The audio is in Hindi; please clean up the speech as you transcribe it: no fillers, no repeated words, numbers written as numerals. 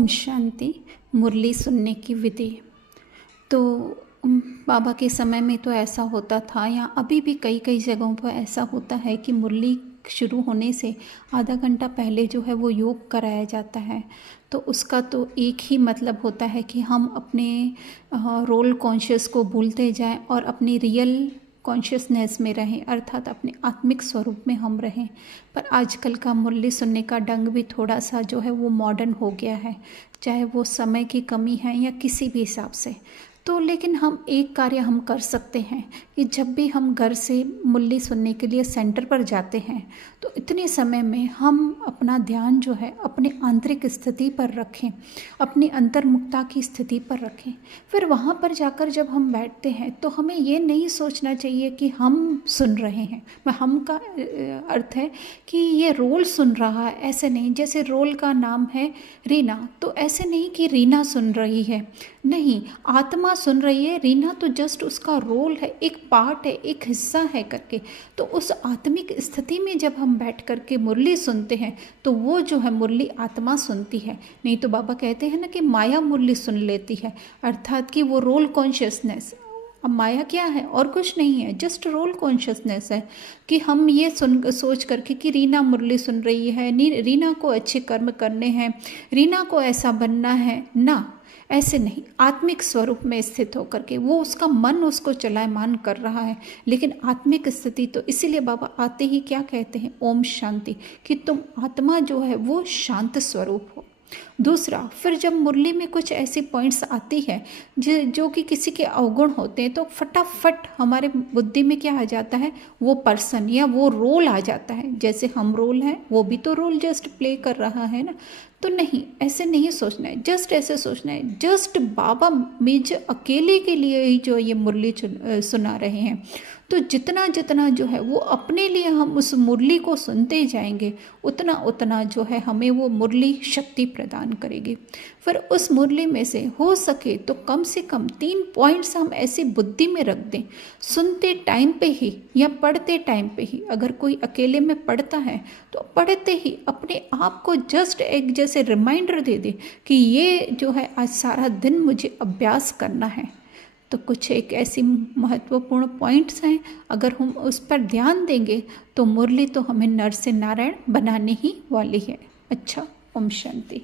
ओम शांति। मुरली सुनने की विधि। तो बाबा के समय में तो ऐसा होता था, या अभी भी कई कई जगहों पर ऐसा होता है कि मुरली शुरू होने से आधा घंटा पहले जो है वो योग कराया जाता है। तो उसका तो एक ही मतलब होता है कि हम अपने रोल कॉन्शियस को भूलते जाएं और अपनी रियल कॉन्शियसनेस में रहें, अर्थात अपने आत्मिक स्वरूप में हम रहें। पर आजकल का मुरली सुनने का ढंग भी थोड़ा सा जो है वो मॉडर्न हो गया है, चाहे वो समय की कमी है या किसी भी हिसाब से। तो लेकिन हम एक कार्य हम कर सकते हैं कि जब भी हम घर से मुरली सुनने के लिए सेंटर पर जाते हैं तो इतने समय में हम अपना ध्यान जो है अपने आंतरिक स्थिति पर रखें, अपनी अंतर्मुखता की स्थिति पर रखें। फिर वहाँ पर जाकर जब हम बैठते हैं तो हमें ये नहीं सोचना चाहिए कि हम सुन रहे हैं। हम का अर्थ है कि ये रोल सुन रहा है, ऐसे नहीं। जैसे रोल का नाम है रीना, तो ऐसे नहीं कि रीना सुन रही है, नहीं, आत्मा सुन रही है। रीना तो जस्ट उसका रोल है, एक पार्ट है, एक हिस्सा है करके। तो उस आत्मिक स्थिति में जब हम बैठ करके मुरली सुनते हैं तो वो जो है मुरली आत्मा सुनती है। नहीं तो बाबा कहते हैं ना कि माया मुरली सुन लेती है, अर्थात कि वो रोल कॉन्शियसनेस। अब माया क्या है? और कुछ नहीं है, जस्ट रोल कॉन्शियसनेस है कि हम ये सोच करके कि रीना मुरली सुन रही है, रीना को अच्छे कर्म करने हैं, रीना को ऐसा बनना है ना, ऐसे नहीं। आत्मिक स्वरूप में स्थित होकर के वो उसका मन उसको चलायमान कर रहा है। लेकिन आत्मिक स्थिति तो इसीलिए बाबा आते ही क्या कहते हैं, ओम शांति, कि तुम आत्मा जो है वो शांत स्वरूप हो। दूसरा, फिर जब मुरली में कुछ ऐसी पॉइंट्स आती है जो कि किसी के अवगुण होते हैं तो फटाफट हमारे बुद्धि में क्या आ जाता है, वो पर्सन या वो रोल आ जाता है। जैसे हम रोल हैं, वो भी तो रोल जस्ट प्ले कर रहा है ना। तो नहीं, ऐसे नहीं सोचना है, जस्ट ऐसे सोचना है, जस्ट बाबा मुझे अकेले के लिए ही जो ये मुरली सुना रहे हैं। तो जितना जितना जो है वो अपने लिए हम उस मुरली को सुनते जाएंगे, उतना उतना जो है हमें वो मुरली शक्ति प्रदान करेगी। फिर उस मुरली में से हो सके तो कम से कम 3 पॉइंट्स हम ऐसी बुद्धि में रख दें, सुनते टाइम पे ही या पढ़ते टाइम पे ही। अगर कोई अकेले में पढ़ता है तो पढ़ते ही अपने आप को जस्ट एक जैसे रिमाइंडर दे दे कि ये जो है आज सारा दिन मुझे अभ्यास करना है। तो कुछ एक ऐसी महत्वपूर्ण पॉइंट्स हैं, अगर हम उस पर ध्यान देंगे तो मुरली तो हमें नर से नारायण बनाने ही वाली है। अच्छा, ओम शांति।